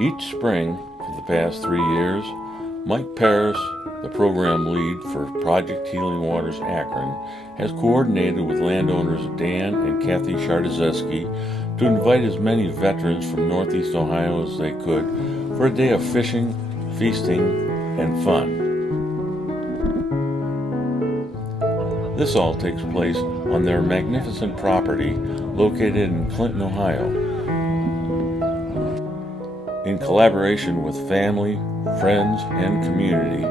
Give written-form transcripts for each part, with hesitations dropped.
Each spring, for the past 3 years, Mike Paris, the program lead for Project Healing Waters Akron, has coordinated with landowners Dan and Kathy Shardazeski to invite as many veterans from Northeast Ohio as they could for a day of fishing, feasting, and fun. This all takes place on their magnificent property located in Clinton, Ohio. In collaboration with family, friends, and community,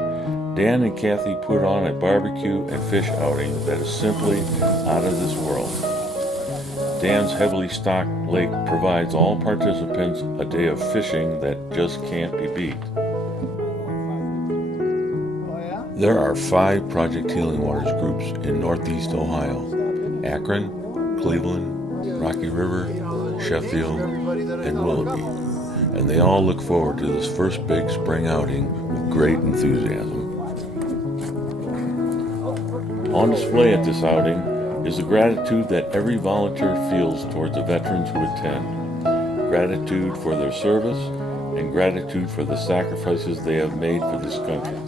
Dan and Kathy put on a barbecue and fish outing that is simply out of this world. Dan's heavily stocked lake provides all participants a day of fishing that just can't be beat. There are 5 Project Healing Waters groups in Northeast Ohio: Akron, Cleveland, Rocky River, Sheffield, and Willoughby. And they all look forward to this first big spring outing with great enthusiasm. On display at this outing is the gratitude that every volunteer feels towards the veterans who attend. Gratitude for their service and gratitude for the sacrifices they have made for this country.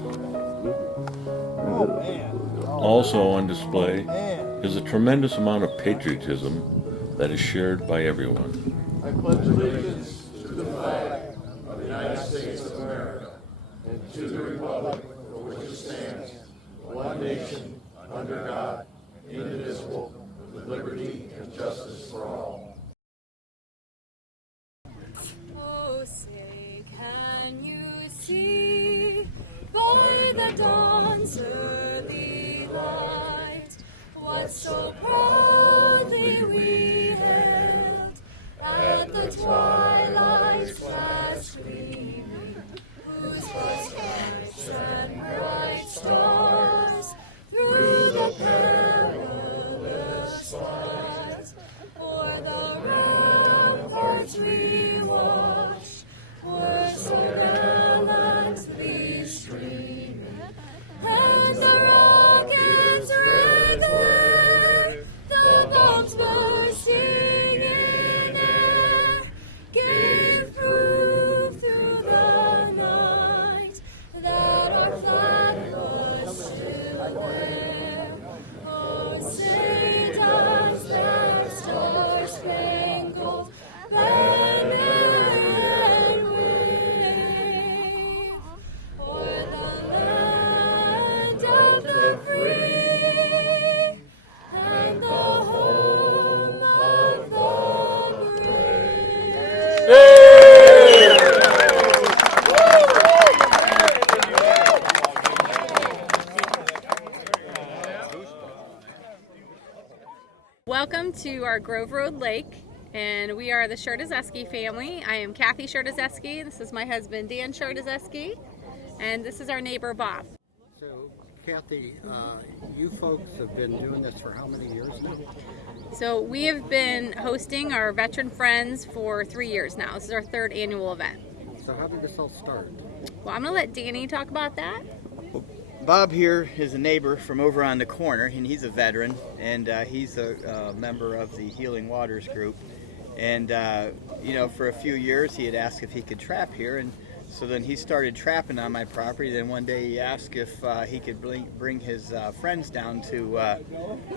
Also on display is a tremendous amount of patriotism that is shared by everyone. I pledge allegiance to the flag of the United States of America and to the republic for which it stands, one nation, under God, indivisible, with liberty and justice for all. Oh, say, can you see by the dawn's early light what so proudly we hailed at the twilight's last gleaming, whose stripes and bright stars through the perilous skies o'er the ramparts we watched were so gallantly streaming, and the rockets regular, the bombs bursting in air, gave proof through the night that our flag was still there. Oh, say does that star-spangled banner yet wave o'er the land of the free and the home of the brave? Welcome to our Grove Road Lake, and we are the Shardazeski family. I am Kathy Shardazeski. This is my husband Dan Shardazeski, and this is our neighbor Bob. So, Kathy, you folks have been doing this for how many years now? So we have been hosting our veteran friends for 3 years now. This is our 3rd annual event. So how did this all start? Well, I'm going to let Danny talk about that. Bob here is a neighbor from over on the corner, and he's a veteran, and he's a member of the Healing Waters group. And, for a few years he had asked if he could trap here, and so then he started trapping on my property. Then one day he asked if he could bring his friends down to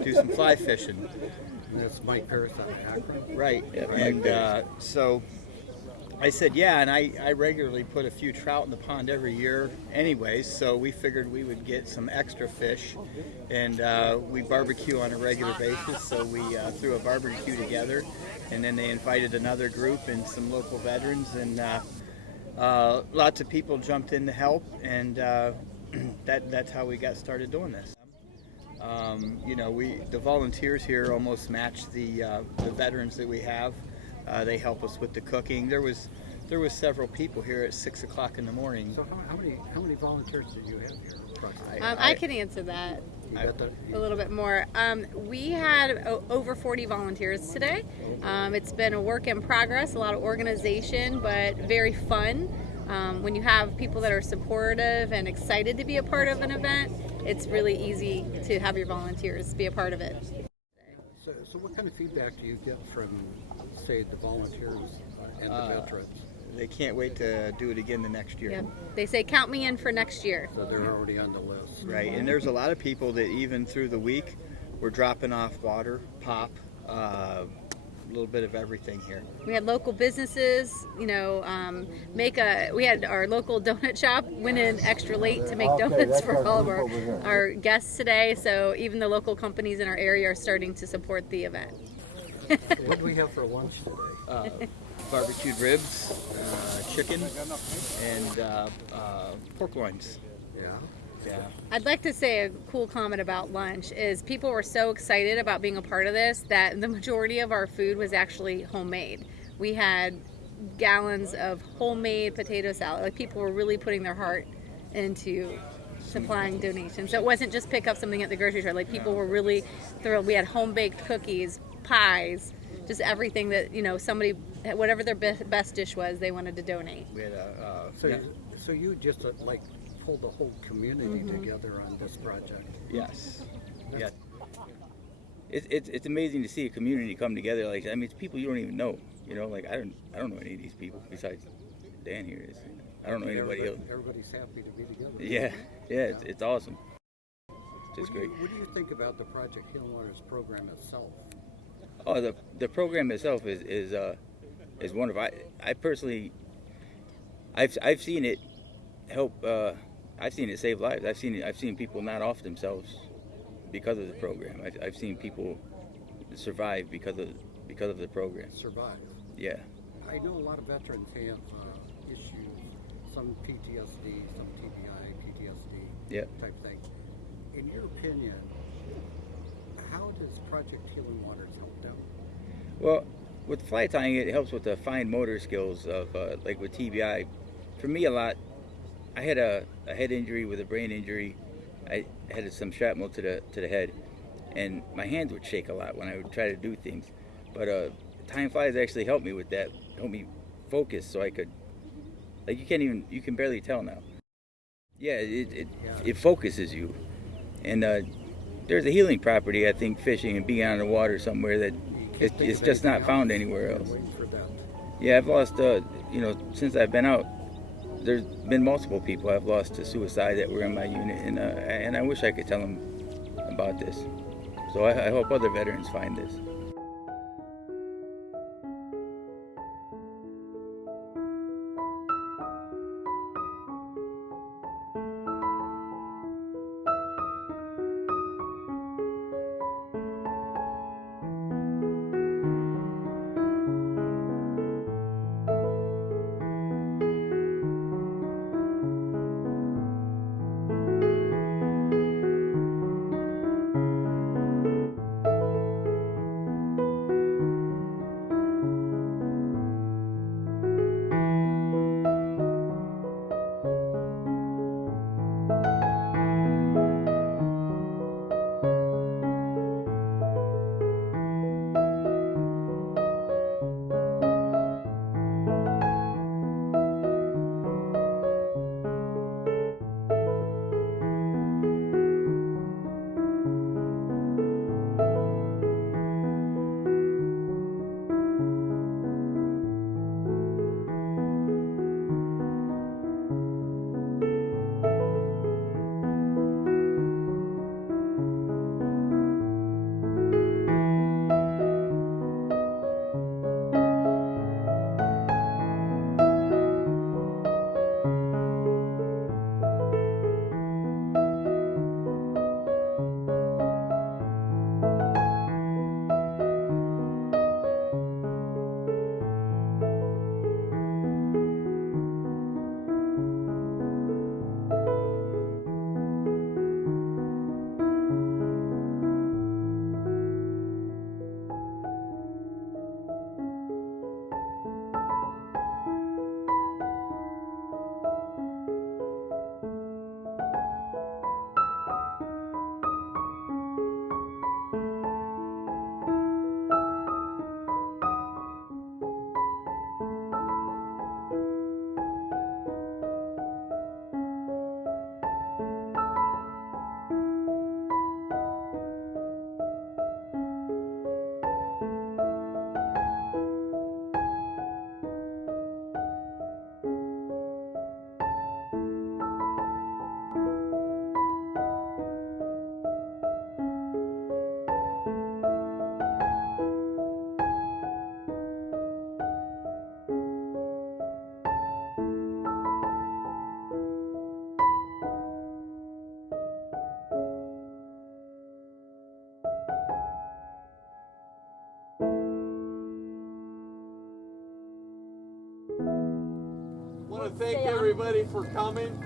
do some fly fishing. And that's Mike Paris out of Akron? Right, and so I said, yeah, and I regularly put a few trout in the pond every year anyways, so we figured we would get some extra fish, and we barbecue on a regular basis, so we threw a barbecue together, and then they invited another group and some local veterans, and lots of people jumped in to help, and that's how we got started doing this. The volunteers here almost match the veterans that we have. They help us with the cooking. There was several people here at 6 o'clock in the morning. So how many volunteers do you have here? Approximately? I can answer that a little bit more. We had over 40 volunteers today. It's been a work in progress, a lot of organization, but very fun. When you have people that are supportive and excited to be a part of an event, it's really easy to have your volunteers be a part of it. So what kind of feedback do you get from, say, the volunteers and the veterans? they can't wait to do it again the next year. Yep. They say count me in for next year. So they're already on the list. Right, and there's a lot of people that even through the week were dropping off water, pop, a little bit of everything here. We had local businesses, we had our local donut shop went in extra late to make donuts for all of our guests today. So even the local companies in our area are starting to support the event. What do we have for lunch today? Barbecued ribs, chicken, and pork loins. Yeah. Yeah. I'd like to say a cool comment about lunch is people were so excited about being a part of this that the majority of our food was actually homemade. We had gallons of homemade potato salad. Like people were really putting their heart into supplying donations. So it wasn't just pick up something at the grocery store. Like people were really thrilled. We had home baked cookies, pies, just everything that somebody, whatever their best dish was, they wanted to donate. We had So you just pulled the whole community together on this project. Yes. Yeah. It's amazing to see a community come together. Like, I mean, it's people you don't even know. Like I don't know any of these people besides Dan here. I don't know anybody else. Everybody's happy to be together. Yeah. It's awesome. It's just great. What do you think about the Project Healing Waters program itself? Oh, the program itself is wonderful. I personally, I've seen it help. I've seen it save lives. I've seen people not off themselves because of the program. I've seen people survive because of the program. Survive. Yeah. I know a lot of veterans have issues, some PTSD, some TBI, PTSD type thing. In your opinion, how does Project Healing Waters help them? Well, with fly tying, it helps with the fine motor skills of like with TBI. For me, a lot. I had a head injury with a brain injury. I had some shrapnel to the head, and my hands would shake a lot when I would try to do things. But tying flies actually helped me with that. Helped me focus so I could. Like you can barely tell now. Yeah, it focuses you, and there's a healing property I think fishing and being on the water somewhere that it's just not found anywhere else. Yeah, I've lost since I've been out. There's been multiple people I've lost to suicide that were in my unit, and I wish I could tell them about this. So I hope other veterans find this. to thank everybody for coming.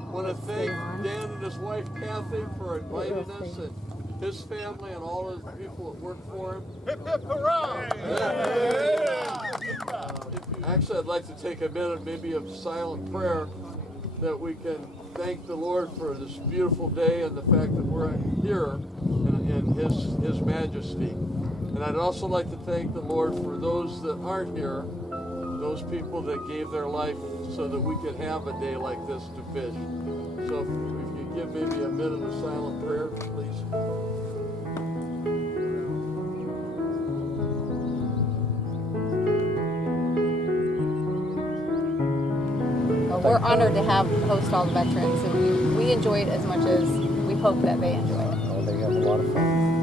I want to thank Dan and his wife Kathy for inviting us, and his family and all of the people that work for him. Hip hip hurrah! Actually, I'd like to take a minute maybe of silent prayer that we can thank the Lord for this beautiful day and the fact that we're here in His Majesty. And I'd also like to thank the Lord for those that aren't here, those people that gave their life so that we could have a day like this to fish. So if you give maybe a minute of silent prayer, please. Well, we're honored to host all the veterans, and we enjoy it as much as we hope that they enjoy it. Oh, they have a lot of fun.